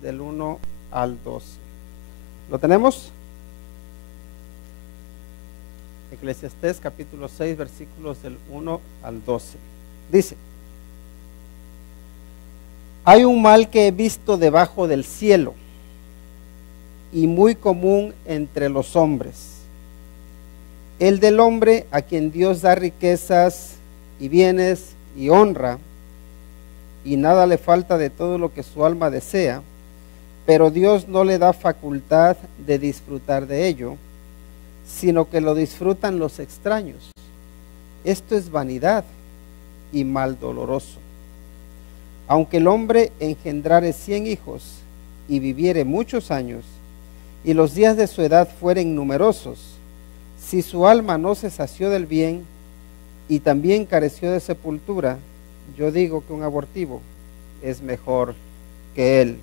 del 1 al 12. ¿Lo tenemos? Eclesiastés capítulo 6 versículos del 1 al 12. Dice: hay un mal que he visto debajo del cielo y muy común entre los hombres, el del hombre a quien Dios da riquezas y bienes y honra, y nada le falta de todo lo que su alma desea, pero Dios no le da facultad de disfrutar de ello, sino que lo disfrutan los extraños. Esto es vanidad y mal doloroso. Aunque el hombre engendrare 100 hijos y viviere muchos años, y los días de su edad fueren numerosos, si su alma no se sació del bien y también careció de sepultura, yo digo que un abortivo es mejor que él,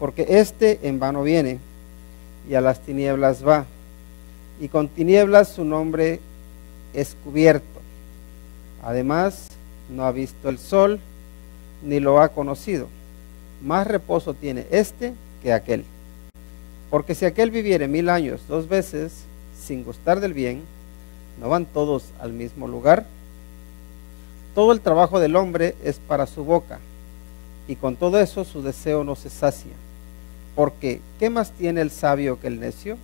porque éste en vano viene y a las tinieblas va, y con tinieblas su nombre es cubierto. Además, no ha visto el sol, ni lo ha conocido. Más reposo tiene este que aquel. Porque si aquel viviere 1000 años 2 veces, sin gustar del bien, ¿no van todos al mismo lugar? Todo el trabajo del hombre es para su boca, y con todo eso su deseo no se sacia. Porque, ¿qué más tiene el sabio que el necio?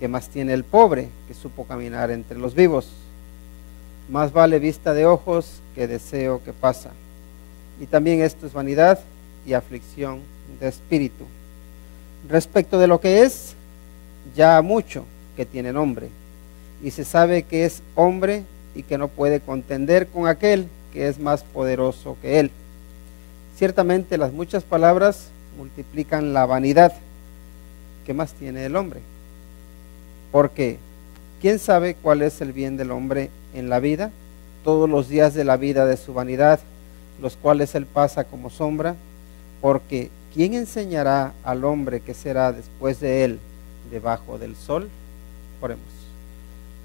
¿Qué más tiene el pobre que supo caminar entre los vivos? Más vale vista de ojos que deseo que pasa. Y también esto es vanidad y aflicción de espíritu. Respecto de lo que es, ya mucho que tiene nombre, y se sabe que es hombre y que no puede contender con aquel que es más poderoso que él. Ciertamente las muchas palabras multiplican la vanidad. ¿Qué más tiene el hombre? Porque ¿quién sabe cuál es el bien del hombre en la vida? Todos los días de la vida de su vanidad, los cuales él pasa como sombra, porque ¿quién enseñará al hombre qué será después de él debajo del sol? Oremos.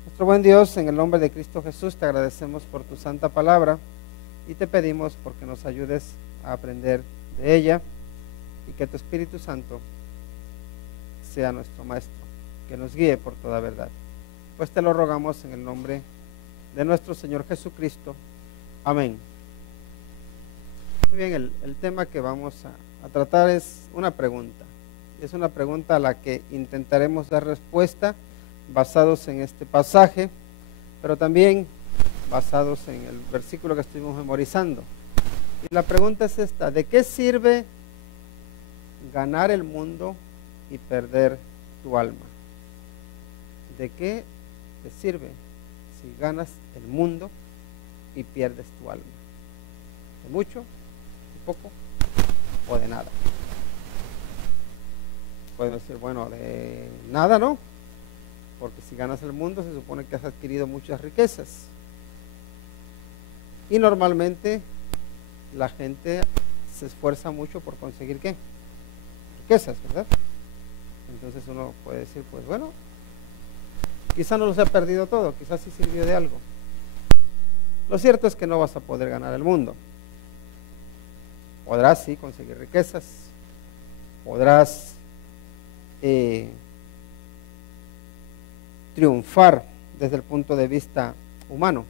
Nuestro buen Dios, en el nombre de Cristo Jesús, te agradecemos por tu santa palabra y te pedimos porque nos ayudes a aprender de ella y que tu Espíritu Santo sea nuestro Maestro, que nos guíe por toda verdad. Pues te lo rogamos en el nombre de nuestro Señor Jesucristo. Amén. Muy bien, el tema que vamos a tratar es una pregunta. Es una pregunta a la que intentaremos dar respuesta basados en este pasaje, pero también basados en el versículo que estuvimos memorizando. Y la pregunta es esta: ¿de qué sirve ganar el mundo y perder tu alma? ¿De qué te sirve si ganas el mundo y pierdes tu alma? ¿De mucho, de poco o de nada? Pueden decir, bueno, de nada, ¿no? Porque si ganas el mundo se supone que has adquirido muchas riquezas. Y normalmente la gente se esfuerza mucho por conseguir ¿qué? Riquezas, ¿verdad? Entonces uno puede decir, pues bueno, quizá no los ha perdido todo, quizás sí sirvió de algo. Lo cierto es que no vas a poder ganar el mundo. Podrás sí conseguir riquezas, podrás triunfar desde el punto de vista humano,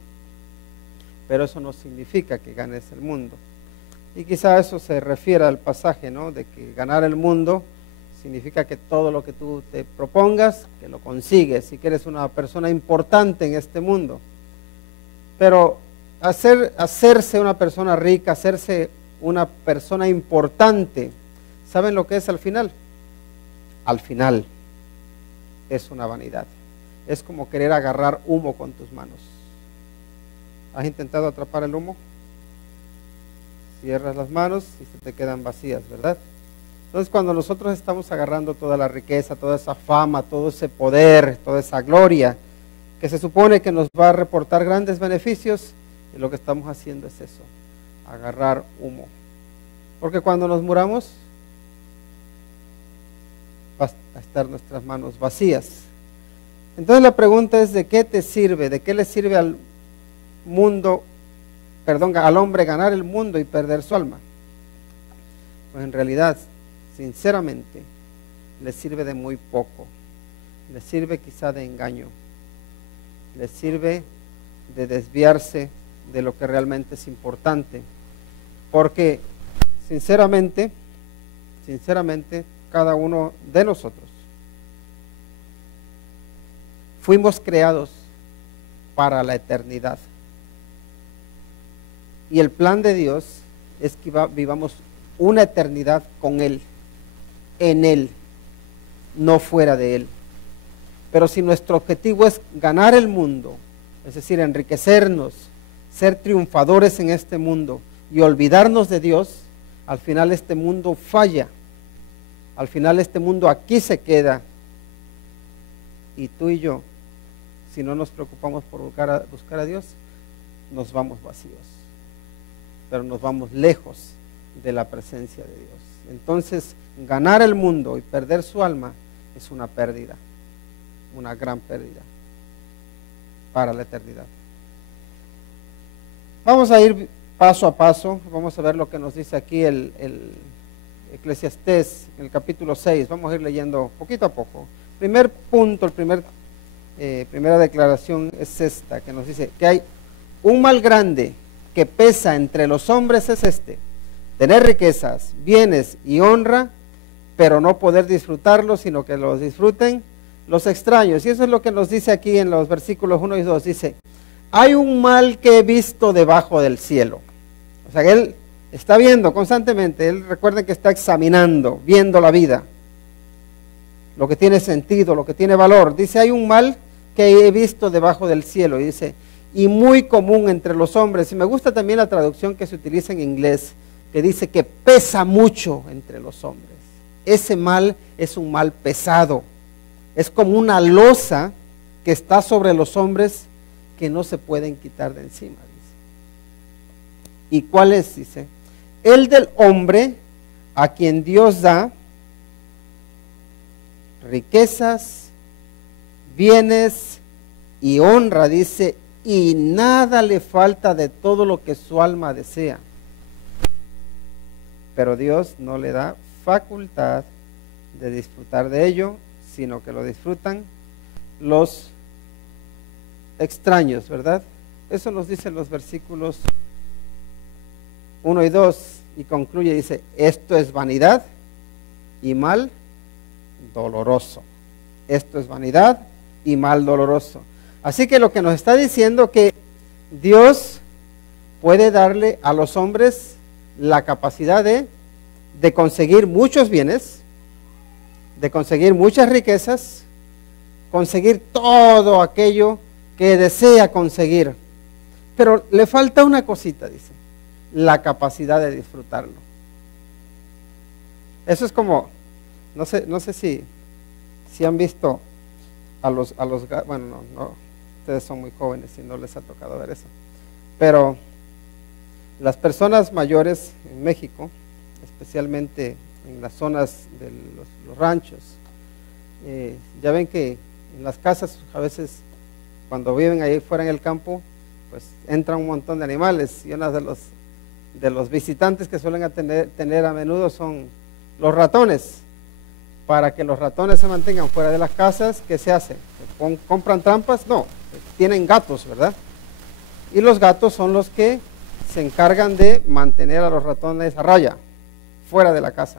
pero eso no significa que ganes el mundo. Y quizá eso se refiere al pasaje, ¿no? De que ganar el mundo significa que todo lo que tú te propongas, que lo consigues y que eres una persona importante en este mundo. Pero hacerse una persona rica, hacerse una persona importante, ¿saben lo que es al final? Al final es una vanidad. Es como querer agarrar humo con tus manos. ¿Has intentado atrapar el humo? Cierras las manos y se te quedan vacías, ¿verdad? Entonces, cuando nosotros estamos agarrando toda la riqueza, toda esa fama, todo ese poder, toda esa gloria, que se supone que nos va a reportar grandes beneficios, y lo que estamos haciendo es eso, agarrar humo. Porque cuando nos muramos, va a estar nuestras manos vacías. Entonces la pregunta es: ¿de qué te sirve? ¿De qué le sirve al hombre ganar el mundo y perder su alma? pues en realidad, sinceramente, les sirve de muy poco. Les sirve quizá de engaño. Les sirve de desviarse de lo que realmente es importante. Porque, sinceramente, cada uno de nosotros fuimos creados para la eternidad. Y el plan de Dios es que vivamos una eternidad con Él, en Él, no fuera de Él. Pero si nuestro objetivo es ganar el mundo, es decir, enriquecernos, ser triunfadores en este mundo y olvidarnos de Dios, al final este mundo falla. Al final este mundo aquí se queda. Y tú y yo, si no nos preocupamos por buscar a Dios, nos vamos vacíos. Pero nos vamos lejos de la presencia de Dios. Entonces, ganar el mundo y perder su alma es una pérdida, una gran pérdida para la eternidad. Vamos a ir paso a paso, vamos a ver lo que nos dice aquí el Eclesiastés, en el capítulo 6, vamos a ir leyendo poquito a poco. Primer punto, primera declaración es esta, que nos dice que hay un mal grande que pesa entre los hombres es este: tener riquezas, bienes y honra, pero no poder disfrutarlos, sino que los disfruten los extraños. Y eso es lo que nos dice aquí en los versículos 1 y 2. Dice, hay un mal que he visto debajo del cielo. O sea, que él está viendo constantemente, él recuerden que está examinando, viendo la vida, lo que tiene sentido, lo que tiene valor. Dice, hay un mal que he visto debajo del cielo. Y dice, y muy común entre los hombres. Y me gusta también la traducción que se utiliza en inglés, que dice que pesa mucho entre los hombres. Ese mal es un mal pesado. Es como una losa que está sobre los hombres que no se pueden quitar de encima. Dice. ¿Y cuál es? Dice, el del hombre a quien Dios da riquezas, bienes y honra, dice, y nada le falta de todo lo que su alma desea. Pero Dios no le da facultad de disfrutar de ello, sino que lo disfrutan los extraños, ¿verdad? Eso nos dicen los versículos 1 y 2, y concluye, dice, esto es vanidad y mal doloroso. Esto es vanidad y mal doloroso. Así que lo que nos está diciendo que Dios puede darle a los hombres la capacidad de conseguir muchos bienes, de conseguir muchas riquezas, conseguir todo aquello que desea conseguir. Pero le falta una cosita, dice, la capacidad de disfrutarlo. Eso es como, no sé si han visto a los bueno, no, ustedes son muy jóvenes y no les ha tocado ver eso, pero las personas mayores en México, especialmente en las zonas de los ranchos, ya ven que en las casas a veces cuando viven ahí fuera en el campo, pues entran un montón de animales, y uno de los visitantes que suelen tener a menudo son los ratones. Para que los ratones se mantengan fuera de las casas, ¿qué se hace? ¿Compran trampas? No, tienen gatos, ¿verdad? Y los gatos son los que se encargan de mantener a los ratones a raya, fuera de la casa.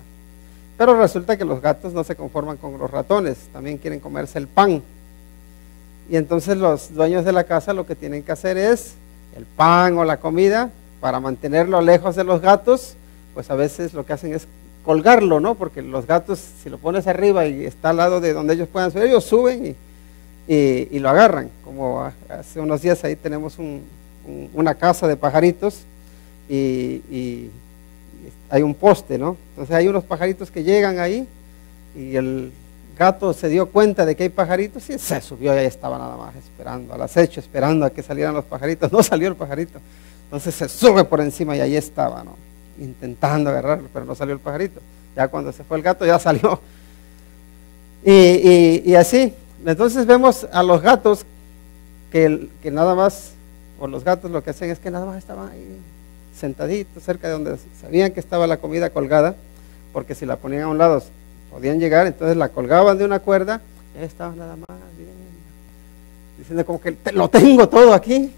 Pero resulta que los gatos no se conforman con los ratones, también quieren comerse el pan. Y entonces los dueños de la casa lo que tienen que hacer es el pan o la comida, para mantenerlo lejos de los gatos, pues a veces lo que hacen es colgarlo, ¿no? Porque los gatos, si lo pones arriba y está al lado de donde ellos puedan subir, ellos suben y lo agarran. Como hace unos días ahí tenemos una casa de pajaritos y hay un poste, ¿no? Entonces hay unos pajaritos que llegan ahí y el gato se dio cuenta de que hay pajaritos y se subió y ahí estaba nada más esperando, al acecho, esperando a que salieran los pajaritos. No salió el pajarito, entonces se sube por encima y ahí estaba, ¿no? Intentando agarrarlo, pero no salió el pajarito. Ya cuando se fue el gato ya salió. Y así, entonces vemos a los gatos que nada más, o los gatos lo que hacen es que nada más estaban ahí sentaditos cerca de donde sabían que estaba la comida colgada, porque si la ponían a un lado podían llegar, entonces la colgaban de una cuerda, ya estaban nada más bien, diciendo como que lo tengo todo aquí,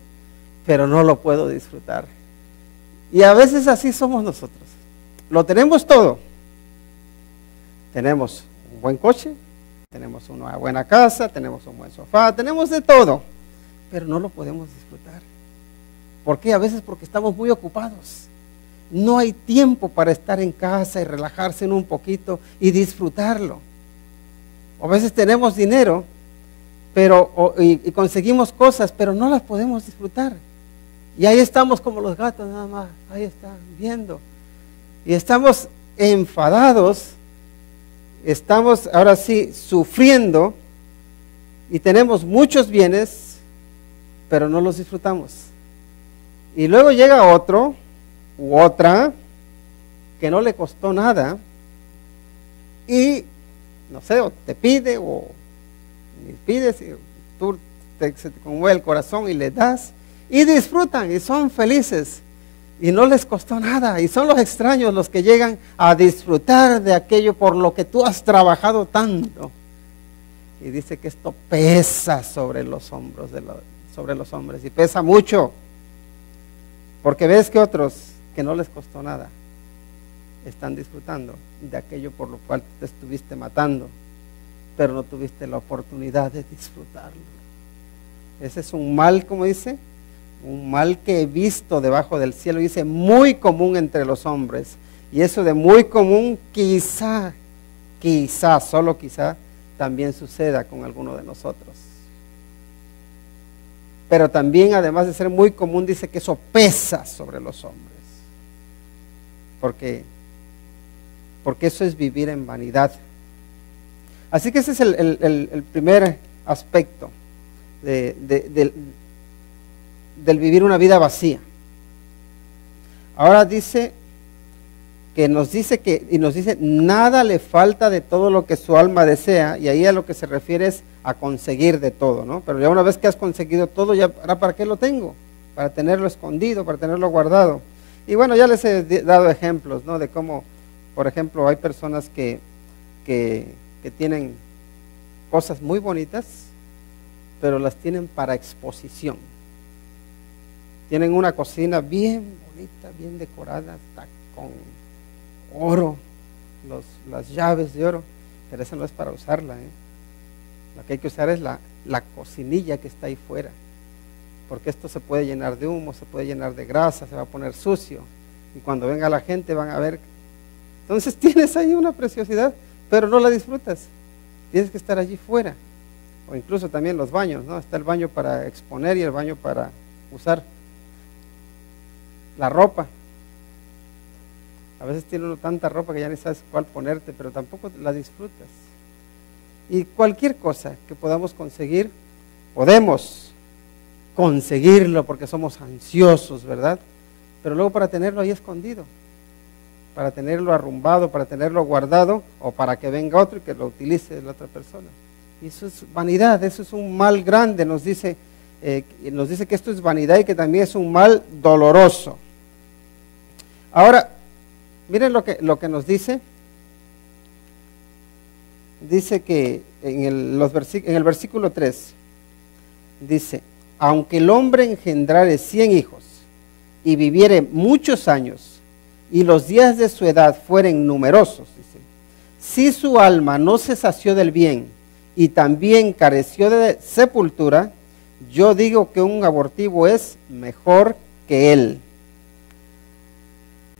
pero no lo puedo disfrutar. Y a veces así somos nosotros, lo tenemos todo, tenemos un buen coche, tenemos una buena casa, tenemos un buen sofá, tenemos de todo, pero no lo podemos disfrutar. ¿Por qué? A veces porque estamos muy ocupados. No hay tiempo para estar en casa y relajarse en un poquito y disfrutarlo. A veces tenemos dinero y conseguimos cosas, pero no las podemos disfrutar. Y ahí estamos como los gatos nada más, ahí están viendo. Y estamos enfadados, estamos ahora sí sufriendo y tenemos muchos bienes, pero no los disfrutamos. Y luego llega otro u otra que no le costó nada y no sé, o te pide o ni pides y tú se te conmueve el corazón y le das y disfrutan y son felices y no les costó nada, y son los extraños los que llegan a disfrutar de aquello por lo que tú has trabajado tanto. Y dice que esto pesa sobre los hombros sobre los hombres, y pesa mucho. Porque ves que otros que no les costó nada están disfrutando de aquello por lo cual te estuviste matando, pero no tuviste la oportunidad de disfrutarlo. Ese es un mal, como dice, un mal que he visto debajo del cielo. Dice muy común entre los hombres. Y eso de muy común quizá, solo quizá, también suceda con alguno de nosotros. Pero también, además de ser muy común, dice que eso pesa sobre los hombres. Porque eso es vivir en vanidad. Así que ese es el primer aspecto del vivir una vida vacía. Ahora nos dice nada le falta de todo lo que su alma desea, y ahí a lo que se refiere es a conseguir de todo, ¿no? Pero ya una vez que has conseguido todo, ya ahora ¿para qué lo tengo? Para tenerlo escondido, para tenerlo guardado. Y bueno, ya les he dado ejemplos, ¿no? De cómo, por ejemplo, hay personas que tienen cosas muy bonitas, pero las tienen para exposición. Tienen una cocina bien bonita, bien decorada, está con oro, las llaves de oro, pero esa no es para usarla, ¿eh? Lo que hay que usar es la cocinilla que está ahí fuera, porque esto se puede llenar de humo, se puede llenar de grasa, se va a poner sucio, y cuando venga la gente van a ver. Entonces tienes ahí una preciosidad, pero no la disfrutas, tienes que estar allí fuera. O incluso también los baños, ¿no? Está el baño para exponer y el baño para usar. La ropa, a veces tiene uno tanta ropa que ya ni sabes cuál ponerte, pero tampoco la disfrutas. Y cualquier cosa que podamos conseguir, podemos conseguirlo porque somos ansiosos, ¿verdad? Pero luego para tenerlo ahí escondido, para tenerlo arrumbado, para tenerlo guardado, o para que venga otro y que lo utilice la otra persona. Y eso es vanidad, eso es un mal grande. Nos dice que esto es vanidad y que también es un mal doloroso. Ahora, miren lo que nos dice. Dice que en el versículo 3, dice, aunque el hombre engendrare 100 hijos y viviere muchos años y los días de su edad fueren numerosos, dice, si su alma no se sació del bien y también careció de sepultura, yo digo que un abortivo es mejor que él.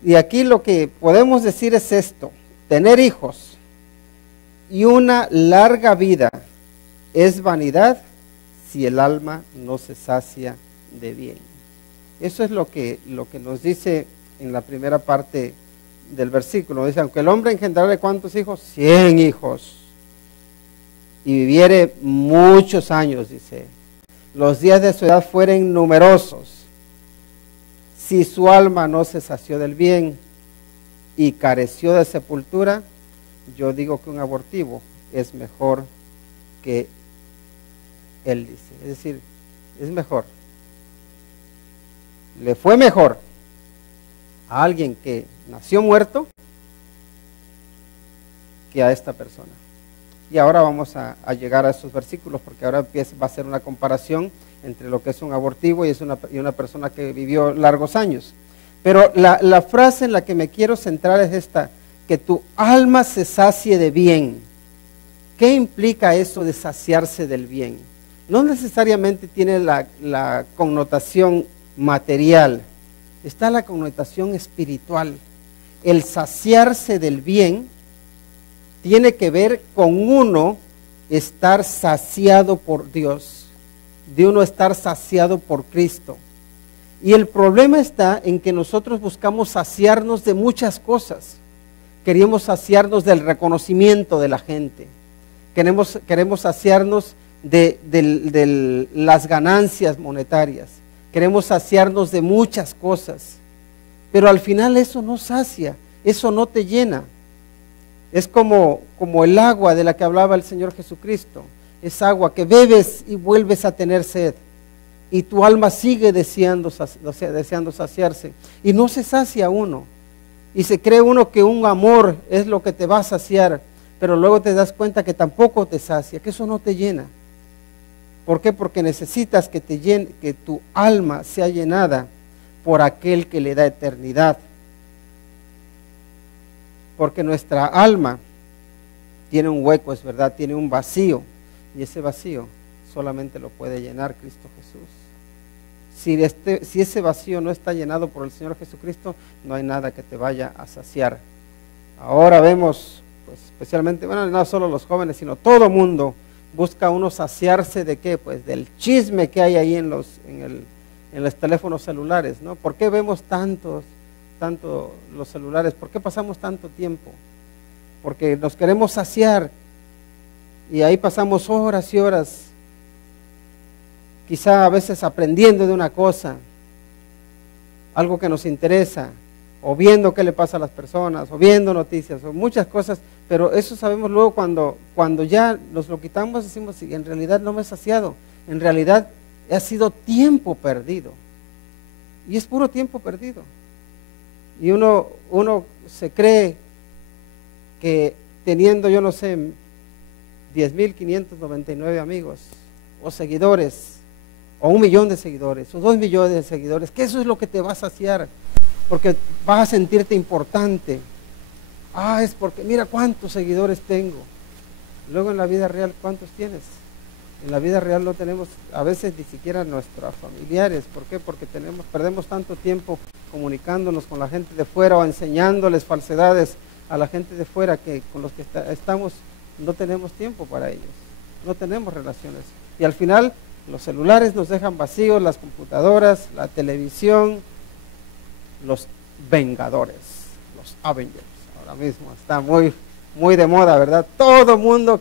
Y aquí lo que podemos decir es esto: tener hijos y una larga vida es vanidad si el alma no se sacia de bien. Eso es lo que nos dice en la primera parte del versículo. Dice, aunque el hombre engendrare ¿cuántos hijos? 100 hijos. Y viviere muchos años, dice, los días de su edad fueren numerosos. Si su alma no se sació del bien y careció de sepultura, yo digo que un abortivo es mejor que él, dice. Es decir, es mejor. Le fue mejor a alguien que nació muerto que a esta persona. Y ahora vamos a llegar a esos versículos, porque ahora va a ser una comparación entre lo que es un abortivo y una persona que vivió largos años. Pero la frase en la que me quiero centrar es esta: que tu alma se sacie de bien. ¿Qué implica eso de saciarse del bien? No necesariamente tiene la connotación material, está la connotación espiritual. El saciarse del bien tiene que ver con uno estar saciado por Dios, de uno estar saciado por Cristo. Y el problema está en que nosotros buscamos saciarnos de muchas cosas. Queremos saciarnos del reconocimiento de la gente. Queremos saciarnos de las ganancias monetarias. Queremos saciarnos de muchas cosas. Pero al final eso no sacia, eso no te llena. Es como el agua de la que hablaba el Señor Jesucristo. Es agua que bebes y vuelves a tener sed. Y tu alma sigue deseando saciarse. Y no se sacia uno. Y se cree uno que un amor es lo que te va a saciar. Pero luego te das cuenta que tampoco te sacia, que eso no te llena. ¿Por qué? Porque necesitas que tu alma sea llenada por aquel que le da eternidad. Porque nuestra alma tiene un hueco, es verdad, tiene un vacío. Y ese vacío solamente lo puede llenar Cristo Jesús. Si ese vacío no está llenado por el Señor Jesucristo, no hay nada que te vaya a saciar. Ahora vemos, pues, especialmente, bueno, no solo los jóvenes, sino todo mundo busca uno saciarse de qué, pues del chisme que hay ahí en los teléfonos celulares, ¿no? ¿Por qué vemos tanto los celulares? ¿Por qué pasamos tanto tiempo? Porque nos queremos saciar y ahí pasamos horas y horas, quizá a veces aprendiendo de una cosa, algo que nos interesa, o viendo qué le pasa a las personas, o viendo noticias, o muchas cosas, pero eso sabemos luego cuando ya nos lo quitamos, decimos, sí, en realidad no me he saciado, en realidad ha sido tiempo perdido, y es puro tiempo perdido. Y uno se cree que teniendo, yo no sé, 10,599 amigos, o seguidores, o 1,000,000 de seguidores, o 2,000,000 de seguidores, que eso es lo que te va a saciar, porque vas a sentirte importante. Es porque mira cuántos seguidores tengo. Luego en la vida real, ¿cuántos tienes? En la vida real no tenemos a veces ni siquiera nuestros familiares. ¿Por qué? Porque perdemos tanto tiempo comunicándonos con la gente de fuera o enseñándoles falsedades a la gente de fuera, que con los que estamos no tenemos tiempo para ellos, no tenemos relaciones. Y al final los celulares nos dejan vacíos, las computadoras, la televisión, los Vengadores, los Avengers, ahora mismo está muy, muy de moda, ¿verdad? Todo mundo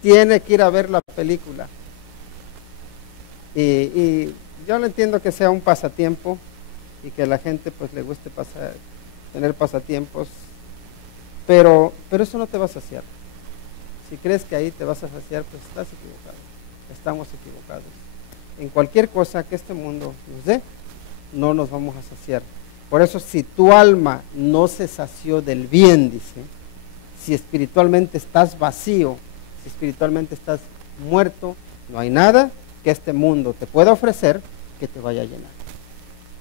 tiene que ir a ver la película. Y yo no entiendo que sea un pasatiempo y que a la gente pues le guste tener pasatiempos, pero eso no te va a saciar. Si crees que ahí te vas a saciar, pues estás equivocado, estamos equivocados. En cualquier cosa que este mundo nos dé, no nos vamos a saciar. Por eso, si tu alma no se sació del bien, dice, si espiritualmente estás vacío, si espiritualmente estás muerto, no hay nada que este mundo te pueda ofrecer que te vaya a llenar.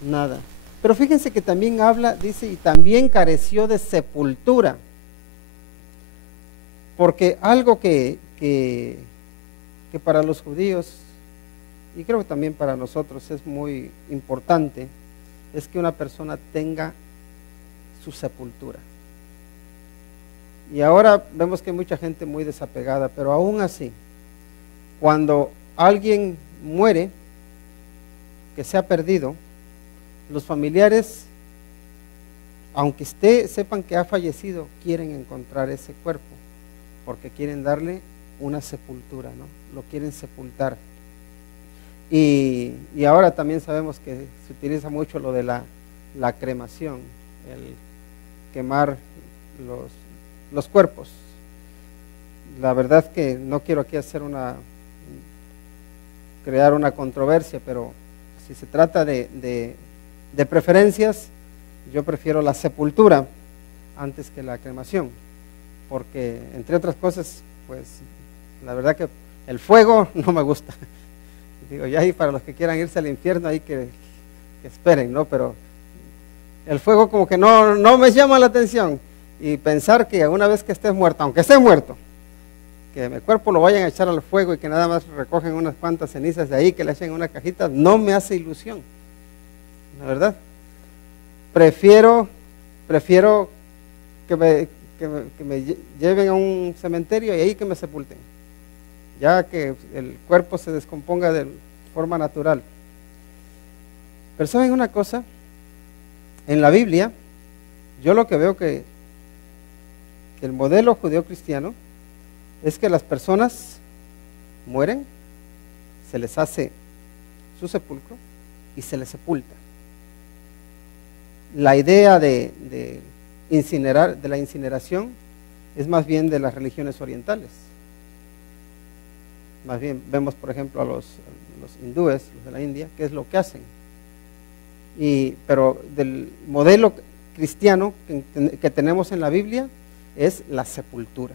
Nada. Pero fíjense que también habla, dice, y también careció de sepultura. Porque algo que para los judíos, y creo que también para nosotros es muy importante, es que una persona tenga su sepultura. Y ahora vemos que hay mucha gente muy desapegada, pero aún así, cuando alguien muere, que se ha perdido, los familiares, aunque sepan que ha fallecido, quieren encontrar ese cuerpo, porque quieren darle una sepultura, ¿no? Lo quieren sepultar. Y ahora también sabemos que se utiliza mucho lo de la cremación, el quemar los cuerpos. La verdad que no quiero aquí crear una controversia, pero si se trata de preferencias, yo prefiero la sepultura antes que la cremación. porque entre otras cosas, pues la verdad que el fuego no me gusta. Digo, ya ahí para los que quieran irse al infierno, ahí que esperen, ¿no? Pero el fuego como que no me llama la atención. Y pensar que una vez que estés muerto, aunque esté muerto, que mi cuerpo lo vayan a echar al fuego y que nada más recogen unas cuantas cenizas de ahí, que le echen en una cajita, no me hace ilusión, la verdad. Prefiero que me lleven a un cementerio y ahí que me sepulten, ya que el cuerpo se descomponga de forma natural. Pero ¿saben una cosa? En la Biblia, yo lo que veo que el modelo judeo-cristiano es que las personas mueren, se les hace su sepulcro y se les sepulta. La idea de la incineración es más bien de las religiones orientales. Más bien vemos, por ejemplo, a los hindúes, los de la India, qué es lo que hacen. Pero del modelo cristiano que tenemos en la Biblia es la sepultura,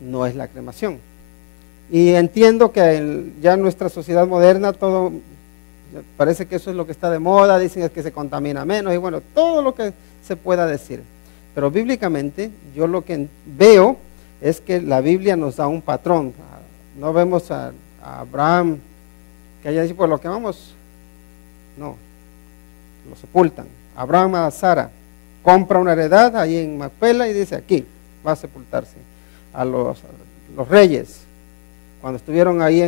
no es la cremación. Y entiendo que ya en nuestra sociedad moderna todo parece que eso es lo que está de moda, dicen que se contamina menos y bueno, todo lo que se pueda decir. Pero bíblicamente yo lo que veo es que la Biblia nos da un patrón. No vemos a Abraham que haya dicho, pues lo quemamos. No, lo sepultan. Abraham a Sara compra una heredad ahí en Macpela y dice, aquí va a sepultarse. A los reyes, cuando estuvieron ahí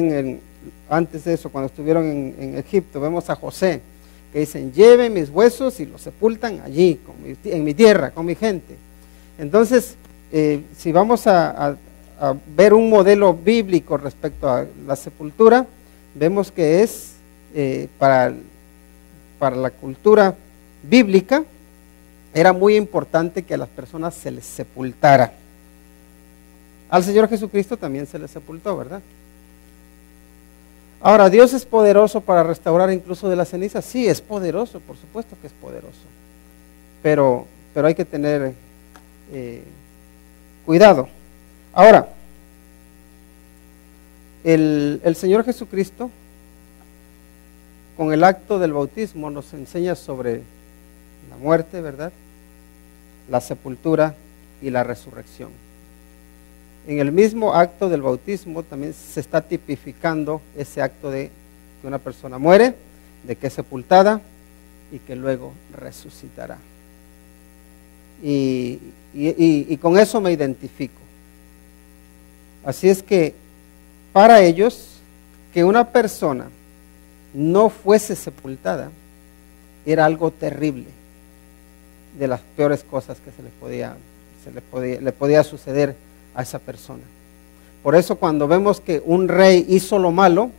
antes de eso, cuando estuvieron en Egipto, vemos a José, que dicen, lleven mis huesos y los sepultan allí, en mi tierra, con mi gente. Entonces, si vamos a ver un modelo bíblico respecto a la sepultura, vemos que es para la cultura bíblica, era muy importante que a las personas se les sepultara. Al Señor Jesucristo también se le sepultó, ¿verdad? Ahora, ¿Dios es poderoso para restaurar incluso de las cenizas? Sí, es poderoso, por supuesto que es poderoso. Pero hay que tener cuidado. Ahora, el Señor Jesucristo, con el acto del bautismo, nos enseña sobre la muerte, ¿verdad? La sepultura y la resurrección. En el mismo acto del bautismo también se está tipificando ese acto de que una persona muere, de que es sepultada y que luego resucitará. Y con eso me identifico. Así es que para ellos, que una persona no fuese sepultada era algo terrible, de las peores cosas que le podía suceder a esa persona. Por eso cuando vemos que un rey hizo lo malo,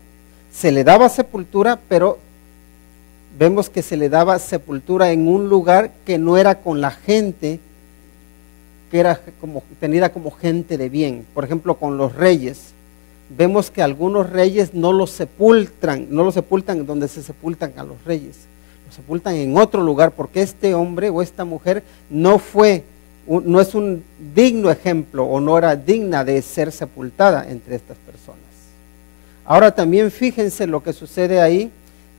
se le daba sepultura, pero vemos que se le daba sepultura en un lugar que no era con la gente, que era tenida como gente de bien. Por ejemplo, con los reyes, vemos que algunos reyes no los sepultan donde se sepultan a los reyes, los sepultan en otro lugar, porque este hombre o esta mujer no es un digno ejemplo o no era digna de ser sepultada entre estas personas. Ahora también fíjense lo que sucede ahí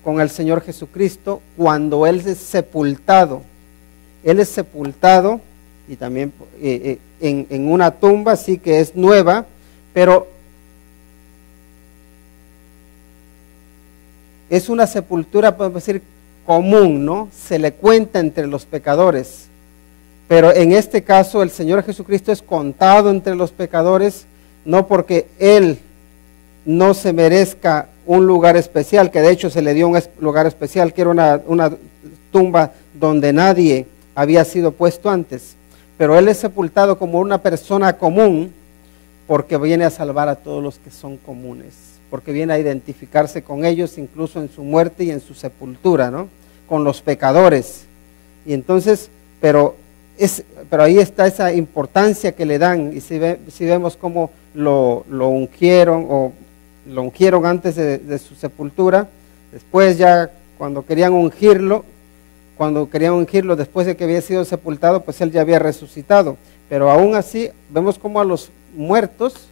con el Señor Jesucristo cuando Él es sepultado. Él es sepultado y también en una tumba, sí que es nueva, pero es una sepultura, podemos decir, común, ¿no? Se le cuenta entre los pecadores. Pero en este caso el Señor Jesucristo es contado entre los pecadores, no porque Él no se merezca un lugar especial, que de hecho se le dio un lugar especial, que era una tumba donde nadie había sido puesto antes. Pero Él es sepultado como una persona común, porque viene a salvar a todos los que son comunes, porque viene a identificarse con ellos incluso en su muerte y en su sepultura, ¿no? Con los pecadores. Y entonces, pero ahí está esa importancia que le dan, y si vemos cómo lo ungieron antes de su sepultura, después ya cuando querían ungirlo, cuando querían ungirlo después de que había sido sepultado, pues él ya había resucitado. Pero aún así, vemos como a los muertos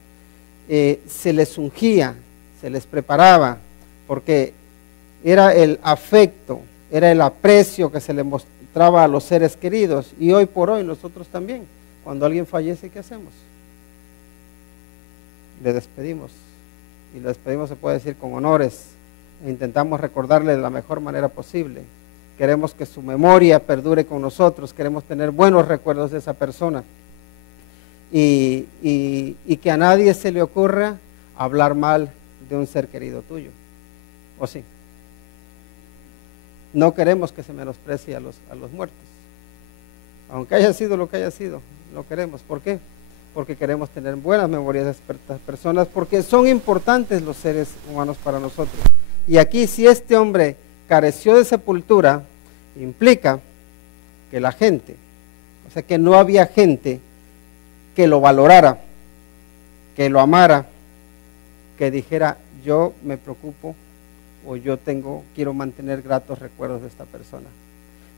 se les ungía, se les preparaba, porque era el afecto, era el aprecio que se le mostraba a los seres queridos. Y hoy por hoy nosotros también, cuando alguien fallece, ¿qué hacemos? Le despedimos. Y le despedimos, se puede decir, con honores. E intentamos recordarle de la mejor manera posible. Queremos que su memoria perdure con nosotros, queremos tener buenos recuerdos de esa persona. Y que a nadie se le ocurra hablar mal de un ser querido tuyo. ¿O sí? No queremos que se menosprecie a los muertos. Aunque haya sido lo que haya sido, lo queremos. ¿Por qué? Porque queremos tener buenas memorias de estas personas, porque son importantes los seres humanos para nosotros. Y aquí, si este hombre careció de sepultura, implica que la gente, o sea, que no había gente que lo valorara, que lo amara, que dijera, yo me preocupo o quiero mantener gratos recuerdos de esta persona.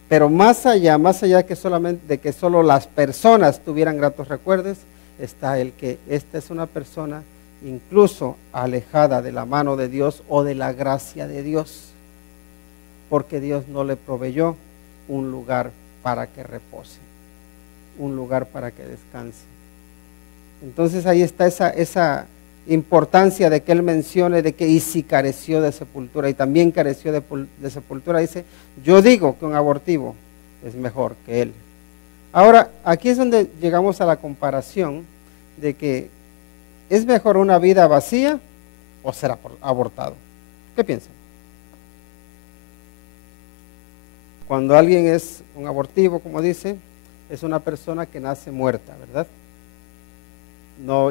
Pero más allá que solamente de que solo las personas tuvieran gratos recuerdos, está el que esta es una persona incluso alejada de la mano de Dios o de la gracia de Dios, porque Dios no le proveyó un lugar para que repose, un lugar para que descanse. Entonces ahí está esa importancia de que él mencione de que y si careció de sepultura, y también careció de sepultura, dice, yo digo que un abortivo es mejor que él. Ahora, aquí es donde llegamos a la comparación de que ¿es mejor una vida vacía o ser abortado? ¿Qué piensan? Cuando alguien es un abortivo, como dice, es una persona que nace muerta, ¿verdad?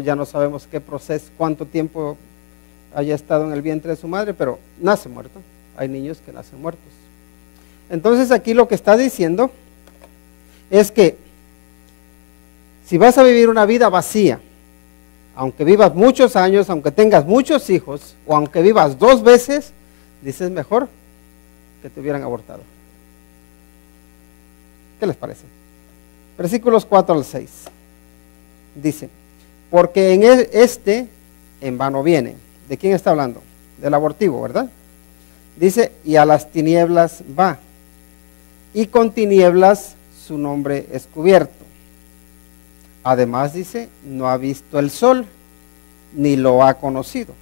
Ya no sabemos qué proceso, cuánto tiempo haya estado en el vientre de su madre, pero nace muerto. Hay niños que nacen muertos. Entonces aquí lo que está diciendo es que si vas a vivir una vida vacía, aunque vivas muchos años, aunque tengas muchos hijos, o aunque vivas 2 veces, dices mejor que te hubieran abortado. ¿Qué les parece? Versículos 4 al 6. Dice, porque en vano viene. ¿De quién está hablando? Del abortivo, ¿verdad? Dice, y a las tinieblas va, y con tinieblas su nombre es cubierto. Además dice, no ha visto el sol, ni lo ha conocido.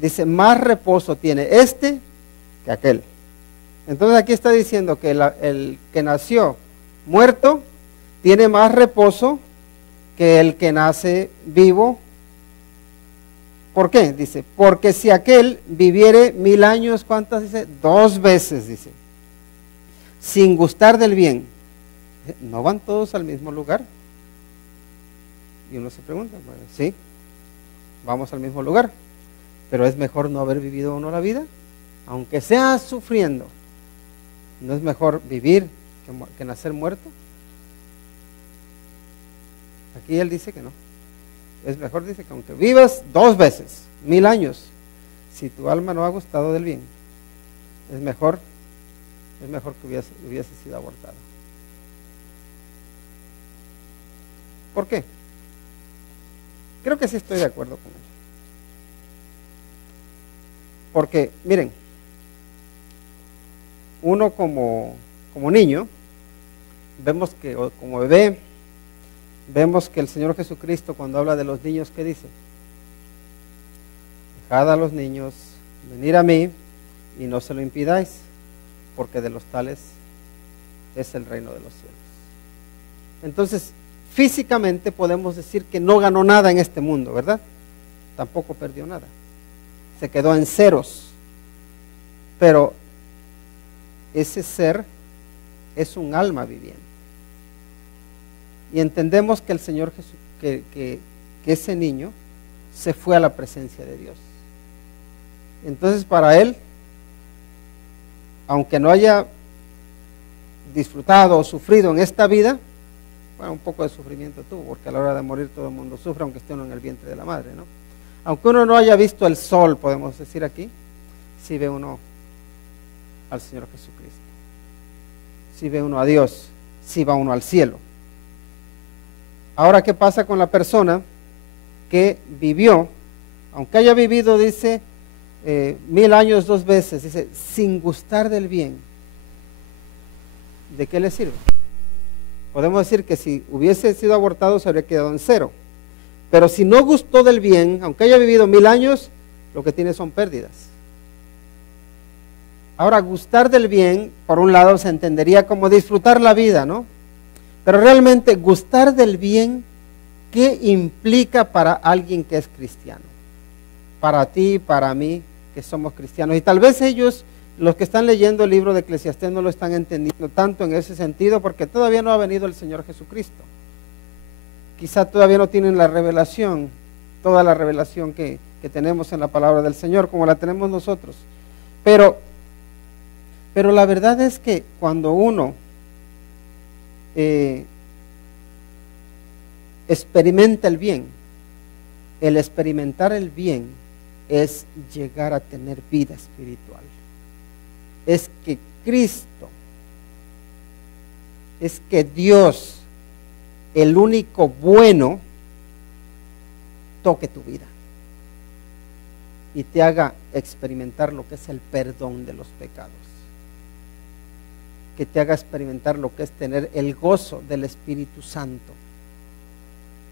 Dice, más reposo tiene que aquel. Entonces aquí está diciendo que el que nació muerto tiene más reposo que el que nace vivo. ¿Por qué? Dice, porque si aquel viviere 1000 años, ¿cuántas dice? 2 veces, dice, sin gustar del bien. ¿No van todos al mismo lugar? Y uno se pregunta, bueno, sí, vamos al mismo lugar, pero es mejor no haber vivido uno la vida, aunque sea sufriendo. ¿No es mejor vivir que nacer muerto? Aquí él dice que no. Es mejor, dice, que aunque vivas 2 veces, 1000 años, si tu alma no ha gustado del bien, es mejor que hubiese sido abortado. ¿Por qué? Creo que sí estoy de acuerdo con él. Porque, miren, uno como niño, vemos que, o como bebé, vemos que el Señor Jesucristo, cuando habla de los niños, ¿qué dice? Dejad a los niños venir a mí y no se lo impidáis, porque de los tales es el reino de los cielos. Entonces, físicamente podemos decir que no ganó nada en este mundo, ¿verdad? Tampoco perdió nada. Se quedó en ceros. Pero ese ser es un alma viviente. Y entendemos que el Señor Jesús, que ese niño se fue a la presencia de Dios. Entonces para él, aunque no haya disfrutado o sufrido en esta vida, bueno, un poco de sufrimiento tuvo, porque a la hora de morir todo el mundo sufre, aunque esté uno en el vientre de la madre, ¿no? Aunque uno no haya visto el sol, podemos decir aquí, sí ve uno al Señor Jesucristo. si ve uno a Dios, si va uno al cielo. Ahora, ¿qué pasa con la persona que vivió, aunque haya vivido, dice, 1000 años 2 veces, dice, sin gustar del bien? ¿De qué le sirve? Podemos decir que si hubiese sido abortado se habría quedado en 0. Pero si no gustó del bien, aunque haya vivido 1000 años, lo que tiene son pérdidas. Ahora, gustar del bien, por un lado, se entendería como disfrutar la vida, ¿no? Pero realmente, gustar del bien, ¿qué implica para alguien que es cristiano? Para ti, para mí, que somos cristianos. Y tal vez ellos, los que están leyendo el libro de Eclesiastés, no lo están entendiendo tanto en ese sentido, porque todavía no ha venido el Señor Jesucristo. Quizá todavía no tienen la revelación, toda la revelación que tenemos en la palabra del Señor, como la tenemos nosotros. Pero la verdad es que cuando uno experimenta el bien, el experimentar el bien es llegar a tener vida espiritual. Es que Cristo, es que Dios, el único bueno, toque tu vida y te haga experimentar lo que es el perdón de los pecados, que te haga experimentar lo que es tener el gozo del Espíritu Santo.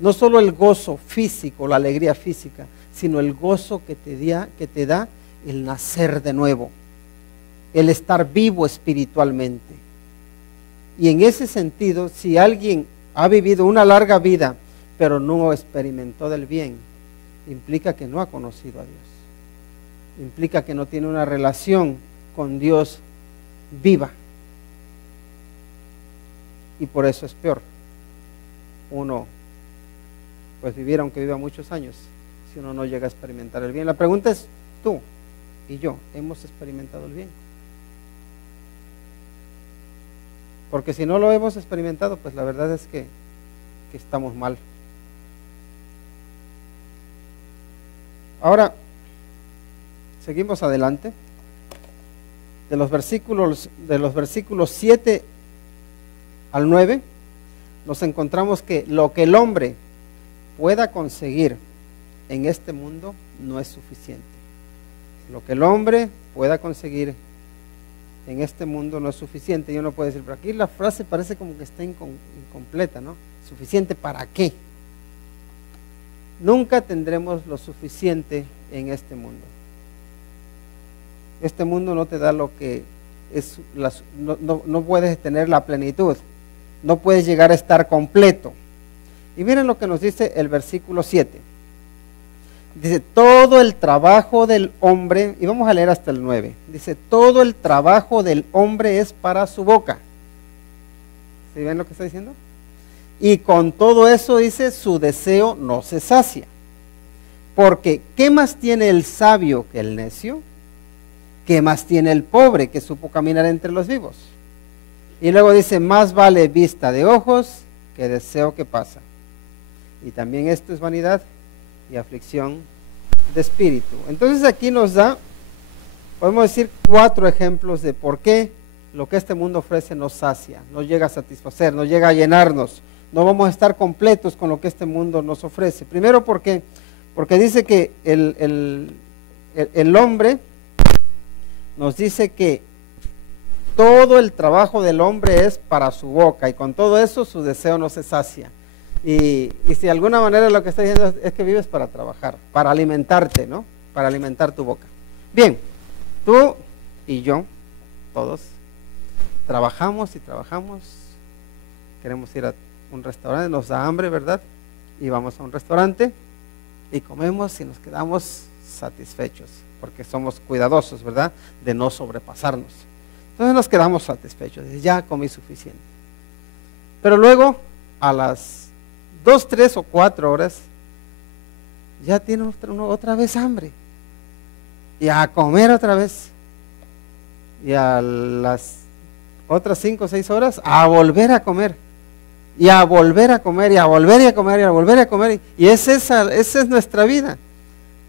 No solo el gozo físico, la alegría física, sino el gozo que te da el nacer de nuevo, el estar vivo espiritualmente. Y en ese sentido, si alguien ha vivido una larga vida, pero no experimentó del bien, implica que no ha conocido a Dios. Implica que no tiene una relación con Dios viva. Y por eso es peor uno pues vivir, aunque viva muchos años, si uno no llega a experimentar el bien. La pregunta es, tú y yo, ¿hemos experimentado el bien? Porque si no lo hemos experimentado, pues la verdad es que estamos mal. Ahora, seguimos adelante. De los versículos 7 al 9, nos encontramos que lo que el hombre pueda conseguir en este mundo no es suficiente. Lo que el hombre pueda conseguir en este mundo no es suficiente. Y uno puede decir, pero aquí la frase parece como que está incompleta, ¿no? ¿Suficiente para qué? Nunca tendremos lo suficiente en este mundo. Este mundo no te da lo que es, no puedes tener la plenitud, no puedes llegar a estar completo. Y miren lo que nos dice el versículo 7. Dice, todo el trabajo del hombre, y vamos a leer hasta el 9, dice, todo el trabajo del hombre es para su boca. ¿Sí ven lo que está diciendo? Y con todo eso, dice, su deseo no se sacia. Porque, ¿qué más tiene el sabio que el necio? ¿Qué más tiene el pobre que supo caminar entre los vivos? Y luego dice, más vale vista de ojos que deseo que pasa. Y también esto es vanidad y aflicción de espíritu. Entonces aquí nos da, podemos decir, 4 ejemplos de por qué lo que este mundo ofrece nos sacia, nos llega a satisfacer, nos llega a llenarnos. No vamos a estar completos con lo que este mundo nos ofrece. Primero porque dice que el hombre nos dice que todo el trabajo del hombre es para su boca, y con todo eso su deseo no se sacia. Y si de alguna manera lo que está diciendo es que vives para trabajar, para alimentarte, ¿no? Para alimentar tu boca. Bien, tú y yo, todos, trabajamos y trabajamos, queremos ir a un restaurante, nos da hambre, ¿verdad? Y vamos a un restaurante y comemos y nos quedamos satisfechos, porque somos cuidadosos, ¿verdad? De no sobrepasarnos. Entonces nos quedamos satisfechos, ya comí suficiente. Pero luego, a las 2, 3 o 4 horas, ya tiene otra vez hambre. Y a comer otra vez. Y a las otras 5 o 6 horas, a volver a comer. Y a volver a comer, y a volver a comer, y a volver a comer. Y esa es nuestra vida.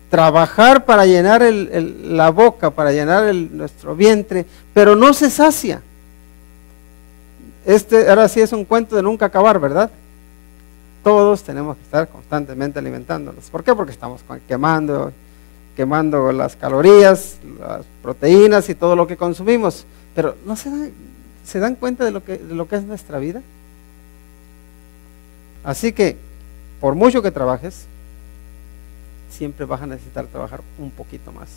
Trabajar para llenar la boca, para llenar nuestro vientre, pero no se sacia. ahora sí es un cuento de nunca acabar, ¿verdad? Todos tenemos que estar constantemente alimentándonos. ¿Por qué? Porque estamos quemando las calorías, las proteínas y todo lo que consumimos. Pero ¿no se dan cuenta de lo que es nuestra vida? Así que, por mucho que trabajes, siempre vas a necesitar trabajar un poquito más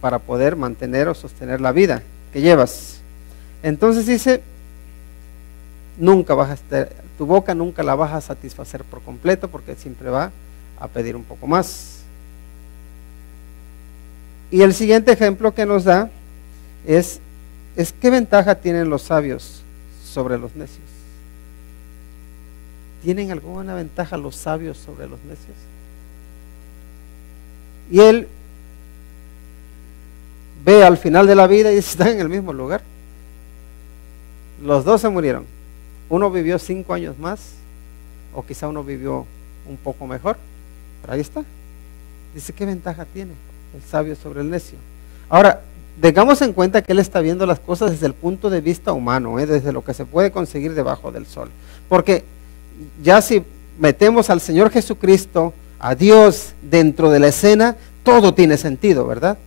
para poder mantener o sostener la vida que llevas. Entonces dice, tu boca nunca la vas a satisfacer por completo, porque siempre va a pedir un poco más. Y el siguiente ejemplo que nos da es ¿qué ventaja tienen los sabios sobre los necios? ¿Tienen alguna ventaja los sabios sobre los necios? Y él ve al final de la vida y está en el mismo lugar. Los dos se murieron. Uno vivió 5 años más, o quizá uno vivió un poco mejor, pero ahí está. Dice, ¿qué ventaja tiene el sabio sobre el necio? Ahora, tengamos en cuenta que él está viendo las cosas desde el punto de vista humano, desde lo que se puede conseguir debajo del sol. Porque ya si metemos al Señor Jesucristo, a Dios dentro de la escena, todo tiene sentido, ¿verdad?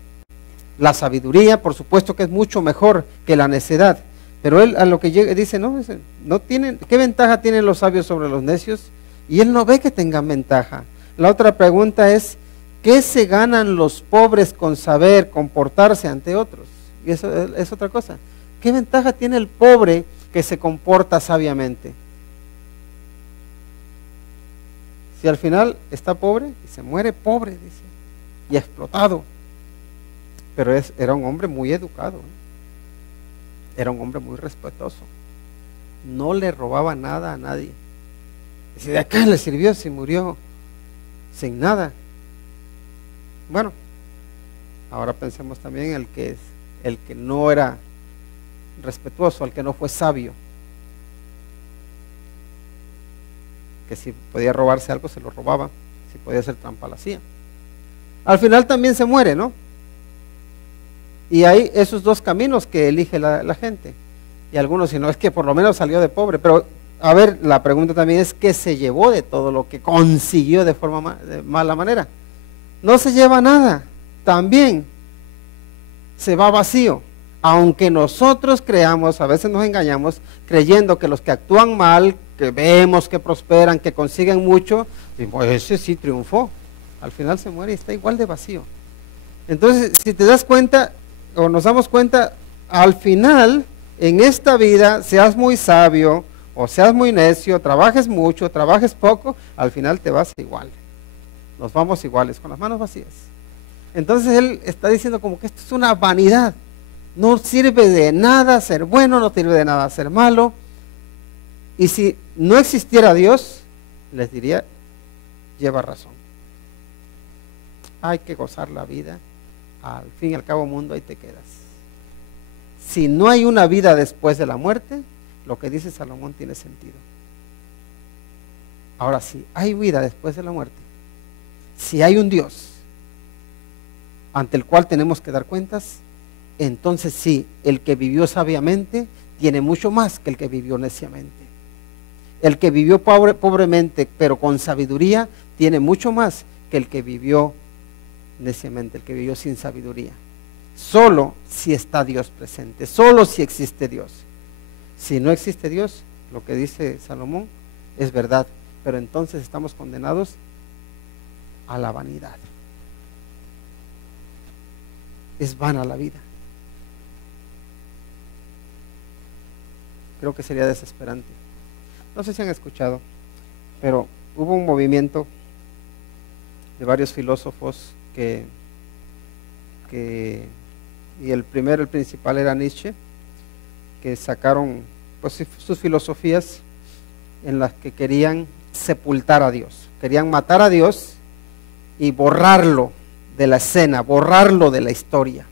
La sabiduría, por supuesto que es mucho mejor que la necedad. Pero él a lo que llega dice, no tienen, ¿qué ventaja tienen los sabios sobre los necios? Y él no ve que tengan ventaja. La otra pregunta es, ¿qué se ganan los pobres con saber comportarse ante otros? Y eso es otra cosa. ¿Qué ventaja tiene el pobre que se comporta sabiamente? Si al final está pobre y se muere pobre, dice, y explotado. Pero era un hombre muy educado, era un hombre muy respetuoso, no le robaba nada a nadie. Y si de acá le sirvió, si murió sin nada. Bueno, ahora pensemos también el que no era respetuoso, el que no fue sabio, que si podía robarse algo se lo robaba, si podía hacer trampa la hacía. Al final también se muere, ¿no? Y hay esos dos caminos que elige la gente. Y algunos, si no, es que por lo menos salió de pobre. Pero, a ver, la pregunta también es, ¿qué se llevó de todo lo que consiguió de mala manera? No se lleva nada. También se va vacío. Aunque nosotros creamos, a veces nos engañamos, creyendo que los que actúan mal, que vemos que prosperan, que consiguen mucho, pues ese sí triunfó. Al final se muere y está igual de vacío. Entonces, si te das cuenta, o nos damos cuenta, al final, en esta vida, seas muy sabio, o seas muy necio, trabajes mucho, trabajes poco, al final te vas igual. Nos vamos iguales, con las manos vacías. Entonces él está diciendo como que esto es una vanidad. No sirve de nada ser bueno, no sirve de nada ser malo. Y si no existiera Dios, les diría, lleva razón. Hay que gozar la vida. Al fin y al cabo, mundo, ahí te quedas. Si no hay una vida después de la muerte, lo que dice Salomón tiene sentido. Ahora sí, hay vida después de la muerte. Si hay un Dios ante el cual tenemos que dar cuentas, entonces sí, el que vivió sabiamente tiene mucho más que el que vivió neciamente. El que vivió pobremente, pero con sabiduría, tiene mucho más que el que vivió neciamente, el que vivió sin sabiduría. Solo si está Dios presente, solo si existe Dios. Si no existe Dios, lo que dice Salomón es verdad, pero entonces estamos condenados a la vanidad. Es vana la vida. Creo que sería desesperante. No sé si han escuchado, pero hubo un movimiento de varios filósofos y el principal era Nietzsche, que sacaron pues sus filosofías en las que querían sepultar a Dios, querían matar a Dios y borrarlo de la escena, borrarlo de la historia.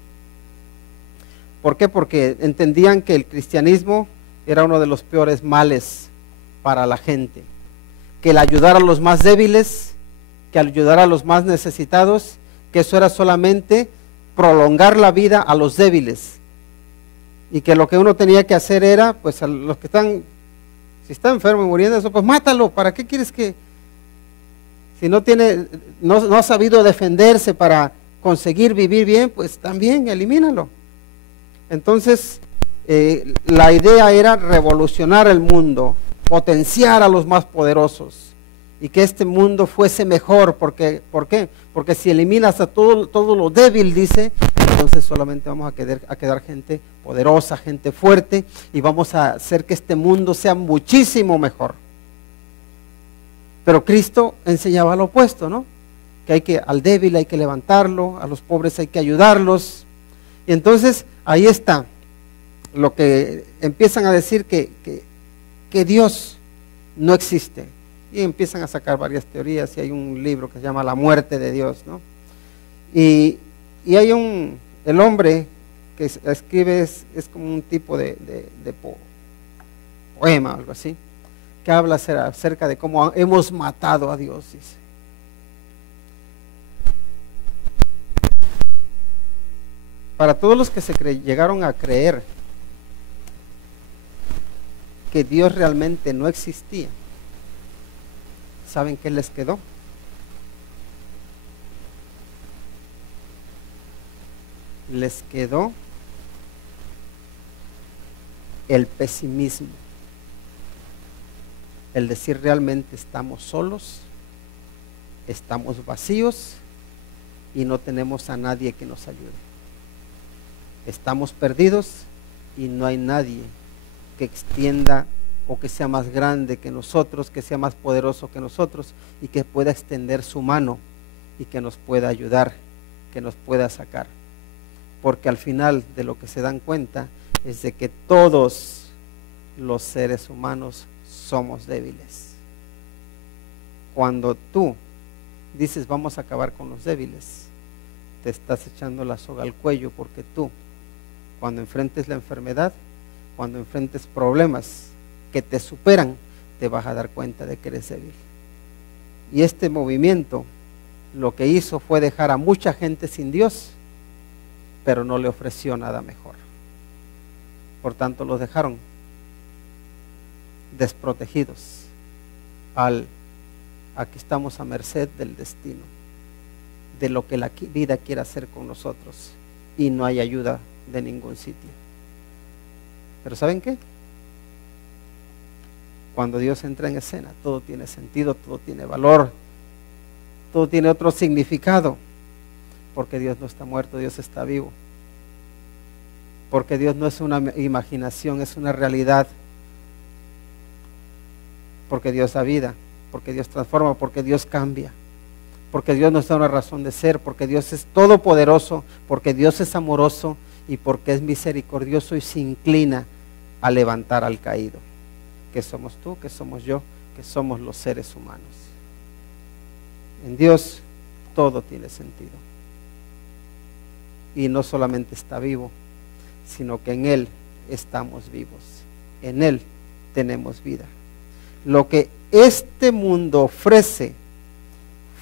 ¿Por qué? Porque entendían que el cristianismo era uno de los peores males para la gente, que el ayudar a los más débiles, que al ayudar a los más necesitados, que eso era solamente prolongar la vida a los débiles y que lo que uno tenía que hacer era, pues a los que están, si está enfermo y muriendo, eso, pues mátalo. ¿Para qué quieres que, si no tiene, no ha sabido defenderse para conseguir vivir bien, pues también elimínalo? Entonces, la idea era revolucionar el mundo, potenciar a los más poderosos y que este mundo fuese mejor. ¿Por qué? Porque si eliminas a todo lo débil, dice, entonces solamente vamos a quedar gente poderosa, gente fuerte, y vamos a hacer que este mundo sea muchísimo mejor. Pero Cristo enseñaba lo opuesto, ¿no? Que al débil hay que levantarlo, a los pobres hay que ayudarlos. Y entonces ahí está lo que empiezan a decir que Dios no existe. Y empiezan a sacar varias teorías, y hay un libro que se llama La muerte de Dios, ¿no? Y hay el hombre que escribe, es como un tipo de poema, algo así, que habla acerca de cómo hemos matado a Dios, dice. Para todos los que llegaron a creer que Dios realmente no existía, ¿saben qué les quedó? Les quedó el pesimismo, el decir realmente estamos solos, estamos vacíos y no tenemos a nadie que nos ayude. Estamos perdidos y no hay nadie que extienda o que sea más grande que nosotros, que sea más poderoso que nosotros y que pueda extender su mano y que nos pueda ayudar, que nos pueda sacar. Porque al final de lo que se dan cuenta es de que todos los seres humanos somos débiles. Cuando tú dices vamos a acabar con los débiles, te estás echando la soga al cuello, porque tú, cuando enfrentes la enfermedad, cuando enfrentes problemas que te superan, te vas a dar cuenta de que eres débil. Y este movimiento lo que hizo fue dejar a mucha gente sin Dios, pero no le ofreció nada mejor. Por tanto, los dejaron desprotegidos. Aquí estamos a merced del destino, de lo que la vida quiere hacer con nosotros, y no hay ayuda de ningún sitio. Pero ¿saben qué? Cuando Dios entra en escena, todo tiene sentido, todo tiene valor, todo tiene otro significado, porque Dios no está muerto, Dios está vivo. Porque Dios no es una imaginación, es una realidad. Porque Dios da vida, porque Dios transforma, porque Dios cambia, porque Dios nos da una razón de ser, porque Dios es todopoderoso, porque Dios es amoroso y porque es misericordioso y se inclina a levantar al caído, que somos tú, que somos yo, que somos los seres humanos. En Dios todo tiene sentido. Y no solamente está vivo, sino que en Él estamos vivos. En Él tenemos vida. Lo que este mundo ofrece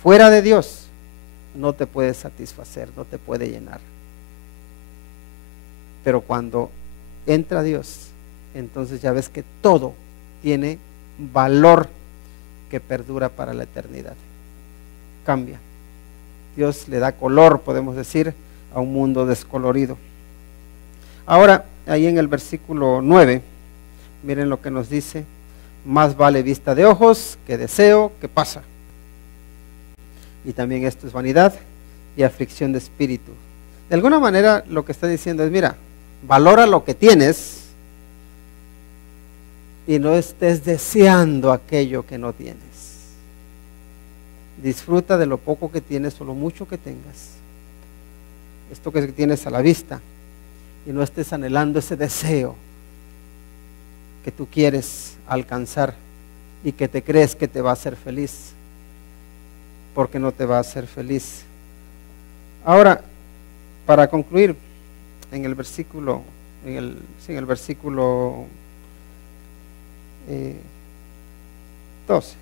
fuera de Dios no te puede satisfacer, no te puede llenar. Pero cuando entra Dios, entonces ya ves que todo tiene valor que perdura para la eternidad. Cambia. Dios le da color, podemos decir, a un mundo descolorido. Ahora, ahí en el versículo 9, miren lo que nos dice: más vale vista de ojos que deseo que pasa. Y también esto es vanidad y aflicción de espíritu. De alguna manera lo que está diciendo es, mira, valora lo que tienes y no estés deseando aquello que no tienes. Disfruta de lo poco que tienes o lo mucho que tengas, esto que tienes a la vista, y no estés anhelando ese deseo que tú quieres alcanzar y que te crees que te va a hacer feliz, porque no te va a hacer feliz. Ahora, para concluir, en el versículo 12.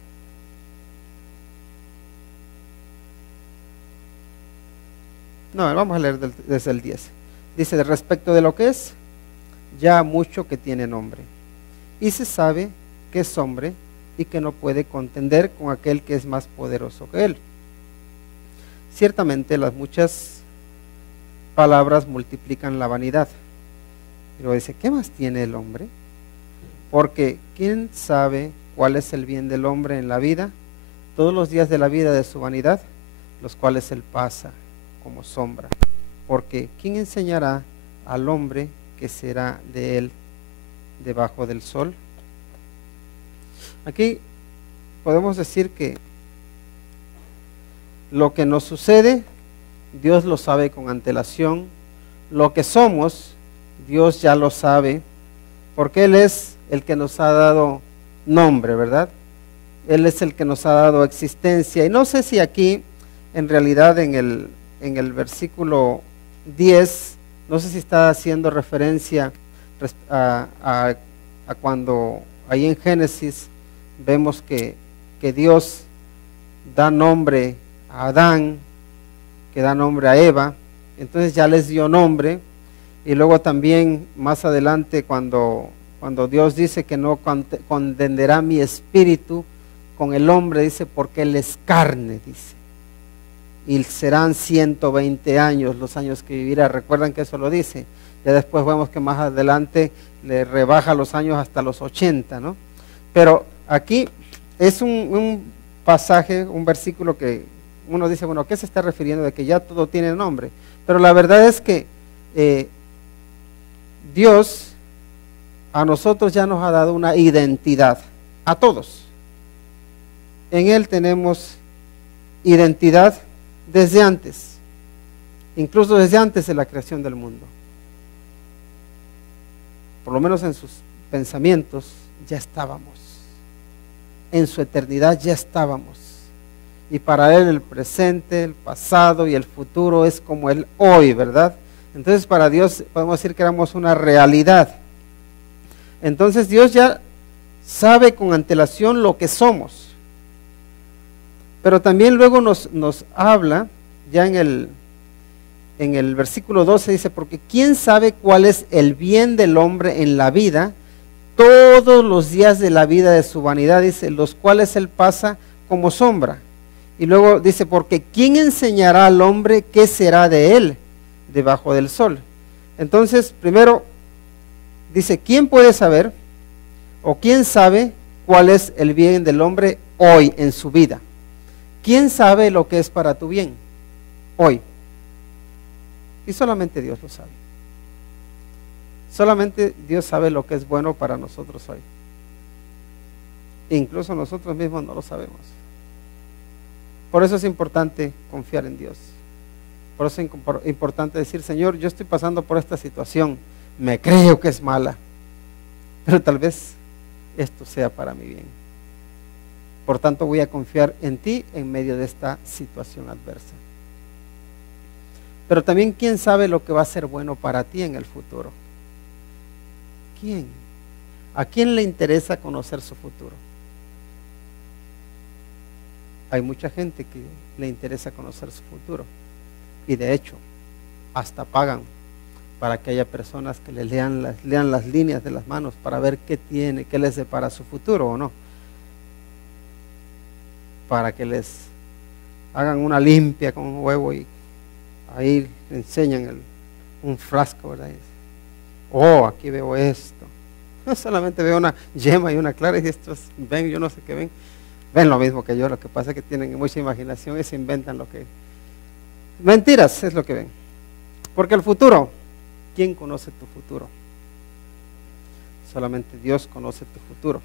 No, vamos a leer desde el 10. Dice, respecto de lo que es ya mucho que tiene nombre, y se sabe que es hombre y que no puede contender con aquel que es más poderoso que él. Ciertamente las muchas palabras multiplican la vanidad. Pero dice, ¿qué más tiene el hombre? Porque ¿quién sabe cuál es el bien del hombre en la vida? Todos los días de la vida de su vanidad, los cuales él pasa como sombra. Porque ¿quién enseñará al hombre que será de él debajo del sol? Aquí podemos decir que lo que nos sucede, Dios lo sabe con antelación. Lo que somos, Dios ya lo sabe, porque Él es el que nos ha dado nombre, ¿verdad? Él es el que nos ha dado existencia. Y no sé si aquí, en realidad, en el versículo 10, no sé si está haciendo referencia a cuando ahí en Génesis vemos que Dios da nombre a Adán, que da nombre a Eva, entonces ya les dio nombre. Y luego también más adelante cuando Dios dice que no contenderá mi espíritu con el hombre, dice, porque él es carne, dice, y serán 120 años los años que vivirá. Recuerdan que eso lo dice. Ya después vemos que más adelante le rebaja los años hasta los 80, ¿no? Pero aquí es un pasaje, un versículo que uno dice, bueno, ¿a qué se está refiriendo? De que ya todo tiene nombre. Pero la verdad es que Dios a nosotros ya nos ha dado una identidad, a todos. En Él tenemos identidad desde antes, incluso desde antes de la creación del mundo. Por lo menos en sus pensamientos ya estábamos, en su eternidad ya estábamos. Y para Él el presente, el pasado y el futuro es como el hoy, ¿verdad? Entonces para Dios podemos decir que éramos una realidad. Entonces Dios ya sabe con antelación lo que somos. Pero también luego nos habla, ya en el versículo 12 dice, porque ¿quién sabe cuál es el bien del hombre en la vida? Todos los días de la vida de su vanidad, dice, los cuales él pasa como sombra. Y luego dice, porque ¿quién enseñará al hombre qué será de él debajo del sol? Entonces, primero, dice, ¿quién puede saber o quién sabe cuál es el bien del hombre hoy en su vida? ¿Quién sabe lo que es para tu bien hoy? Y solamente Dios lo sabe. Solamente Dios sabe lo que es bueno para nosotros hoy. Incluso nosotros mismos no lo sabemos. Por eso es importante confiar en Dios. Por eso es importante decir, Señor, yo estoy pasando por esta situación, me creo que es mala, pero tal vez esto sea para mi bien. Por tanto, voy a confiar en ti en medio de esta situación adversa. Pero también, ¿quién sabe lo que va a ser bueno para ti en el futuro? ¿Quién? ¿A quién le interesa conocer su futuro? Hay mucha gente que le interesa conocer su futuro. Y de hecho, hasta pagan para que haya personas que le lean las líneas de las manos para ver qué tiene, qué les depara su futuro o no. Para que les hagan una limpia con un huevo y ahí le enseñan un frasco, ¿verdad? Oh, aquí veo esto. No solamente veo una yema y una clara y estos ven, yo no sé qué ven. Ven lo mismo que yo, lo que pasa es que tienen mucha imaginación y se inventan lo que... Mentiras es lo que ven. Porque el futuro, ¿quién conoce tu futuro? Solamente Dios conoce tu futuro.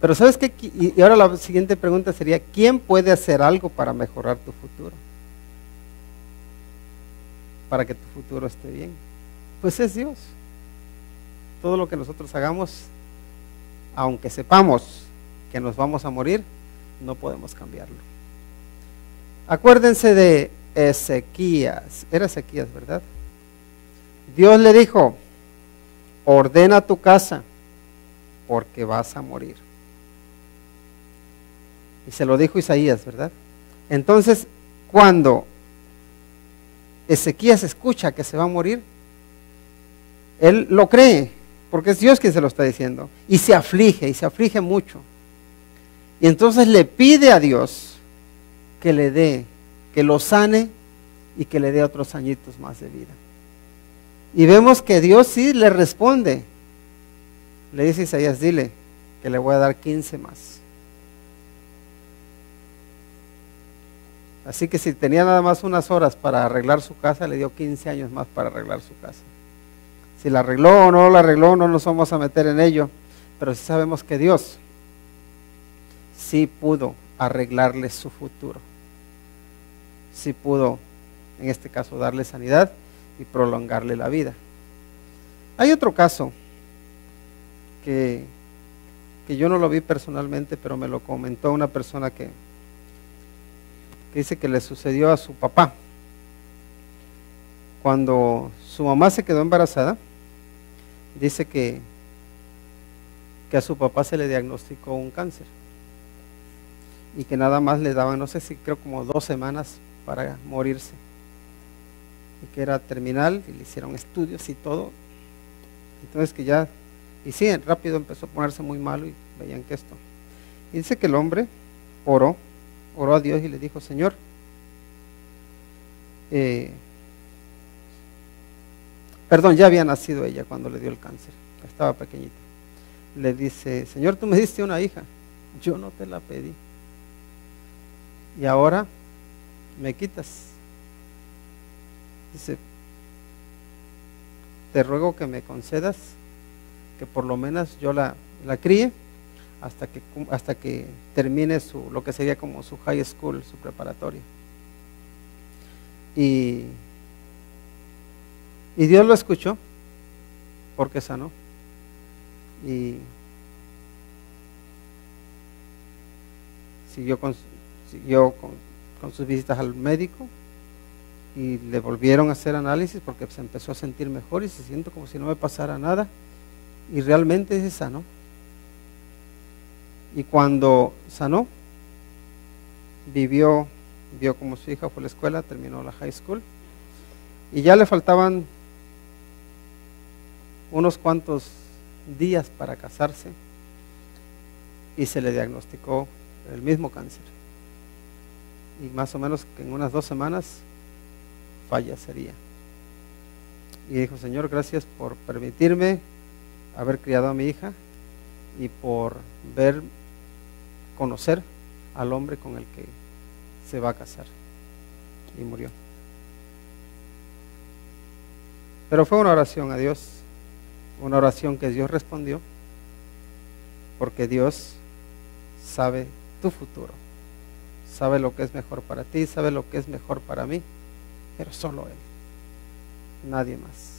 Pero ¿sabes qué? Y ahora la siguiente pregunta sería, ¿quién puede hacer algo para mejorar tu futuro? Para que tu futuro esté bien. Pues es Dios. Todo lo que nosotros hagamos, aunque sepamos que nos vamos a morir, no podemos cambiarlo. Acuérdense de Ezequías. Era Ezequías, ¿verdad? Dios le dijo, ordena tu casa porque vas a morir. Y se lo dijo Isaías, ¿verdad? Entonces, cuando Ezequías escucha que se va a morir, Él lo cree, porque es Dios quien se lo está diciendo. Y se aflige mucho. Y entonces le pide a Dios que le dé, que lo sane y que le dé otros añitos más de vida. Y vemos que Dios sí le responde. Le dice a Isaías, dile que le voy a dar 15 más. Así que si tenía nada más unas horas para arreglar su casa, le dio 15 años más para arreglar su casa. Si la arregló o no la arregló, no nos vamos a meter en ello, pero sí sabemos que Dios sí pudo arreglarle su futuro. Sí pudo, en este caso, darle sanidad y prolongarle la vida. Hay otro caso que yo no lo vi personalmente, pero me lo comentó una persona que dice que le sucedió a su papá. Cuando su mamá se quedó embarazada, dice que a su papá se le diagnosticó un cáncer y que nada más le daban, no sé si creo como 2 semanas para morirse, y que era terminal, y le hicieron estudios y todo. Entonces que ya, y sí, rápido empezó a ponerse muy malo y veían que esto. Y dice que el hombre oró a Dios y le dijo, Señor, perdón, ya había nacido ella cuando le dio el cáncer, estaba pequeñita. Le dice, Señor, tú me diste una hija, yo no te la pedí, y ahora me quitas. Dice, te ruego que me concedas que por lo menos yo la críe hasta que termine lo que sería como su high school, su preparatoria. Y Dios lo escuchó porque sanó. Y siguió con sus visitas al médico, y le volvieron a hacer análisis porque se empezó a sentir mejor y se siente como si no me pasara nada, y realmente se sanó. Y cuando sanó, vio como su hija fue a la escuela, terminó la high school, y ya le faltaban unos cuantos días para casarse, y se le diagnosticó el mismo cáncer, y más o menos que en unas 2 semanas fallecería. Y dijo, Señor, gracias por permitirme haber criado a mi hija y por conocer al hombre con el que se va a casar. Y murió. Pero fue una oración a Dios, una oración que Dios respondió, porque Dios sabe tu futuro, sabe lo que es mejor para ti, sabe lo que es mejor para mí, pero solo Él, nadie más.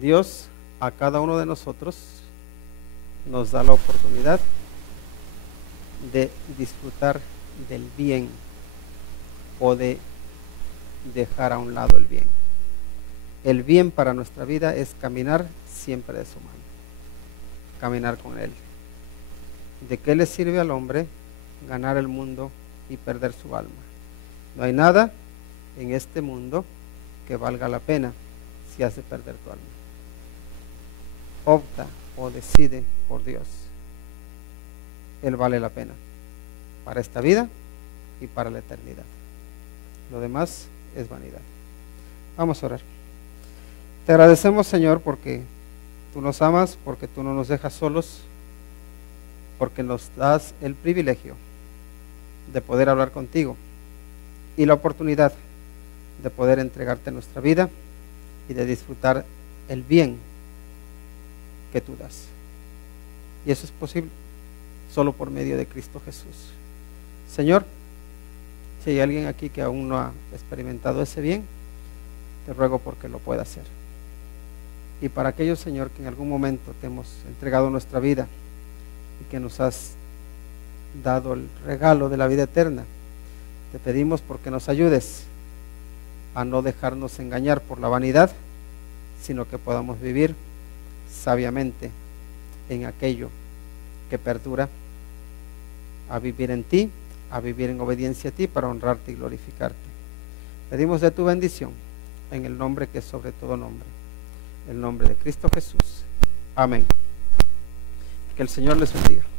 Dios a cada uno de nosotros nos da la oportunidad de disfrutar del bien o de dejar a un lado el bien. El bien para nuestra vida es caminar siempre de su mano, caminar con Él. ¿De qué le sirve al hombre ganar el mundo y perder su alma? No hay nada en este mundo que valga la pena si hace perder tu alma. Opta o decide por Dios. Él vale la pena para esta vida y para la eternidad. Lo demás es vanidad. Vamos a orar. Te agradecemos, Señor, porque tú nos amas, porque tú no nos dejas solos, porque nos das el privilegio de poder hablar contigo y la oportunidad de poder entregarte nuestra vida y de disfrutar el bien que tú das. Y eso es posible solo por medio de Cristo Jesús. Señor, si hay alguien aquí que aún no ha experimentado ese bien, te ruego porque lo pueda hacer. Y para aquellos, Señor, que en algún momento te hemos entregado nuestra vida y que nos has dado el regalo de la vida eterna, te pedimos porque nos ayudes a no dejarnos engañar por la vanidad, sino que podamos vivir sabiamente en aquello que perdura a vivir en ti, a vivir en obediencia a ti para honrarte y glorificarte. Pedimos de tu bendición en el nombre que es sobre todo nombre, el nombre de Cristo Jesús. Amén. Que el Señor les bendiga.